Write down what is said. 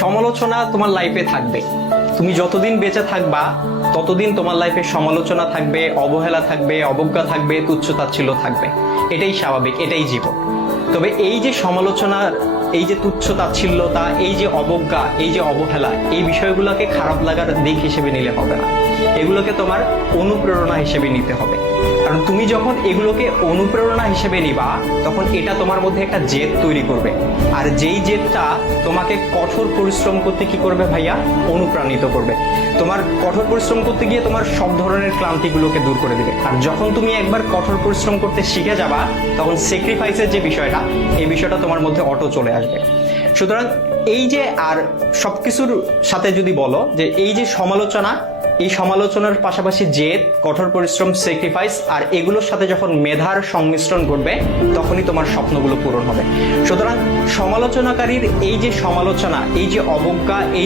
সমালোচনা তোমার লাইফে থাকবে। তুমি যতদিন বেঁচে থাকবা ততদিন তোমার লাইফে সমালোচনা থাকবে, অবহেলা থাকবে, অবজ্ঞা থাকবে, তুচ্ছ-তাচ্ছিল্য থাকবে। এটাই স্বাভাবিক, এটাই জীবন। তবে এই যে সমালোচনার, এই যে তুচ্ছ-তাচ্ছিল্যতা, এই যে অবজ্ঞা, এই যে অবহেলা, এই বিষয়গুলোকে খারাপ লাগার দিক হিসেবে নিলে হবে না। এগুলোকে তোমার অনুপ্রেরণা হিসেবে নিতে হবে। কারণ তুমি যখন এগুলোকে অনুপ্রেরণা হিসেবে নিবা, তখন এটা তোমার মধ্যে একটা জেদ তৈরি করবে। আর যেই জেদটা তোমাকে কঠোর পরিশ্রম করতে কি করবে ভাইয়া? অনুপ্রাণিত করবে। তোমার কঠোর পরিশ্রম করতে গিয়ে তোমার সব ধরনের ক্লান্তিগুলোকে দূর করে দিবে। আর যখন তুমি একবার কঠোর পরিশ্রম করতে শিখে যাবা, তখন স্যাক্রিফাইসের যে বিষয়টা, এই বিষয়টা তোমার মধ্যে অটো চলে আসবে। সুতরাং এই যে, আর সবকিছুর সাথে যদি বলো যে এই যে সমালোচনা, এই সমালোচনার পাশাপাশি জেদ, কঠোর পরিশ্রম, স্যাক্রিফাইস, আর এগুলোর সাথে যখন মেধার সংমিশ্রণ ঘটবে, তখনই তোমার স্বপ্নগুলো পূরণ হবে। সুতরাং সমালোচনাকারীর এই যে সমালোচনা, এই যে অবজ্ঞা, এই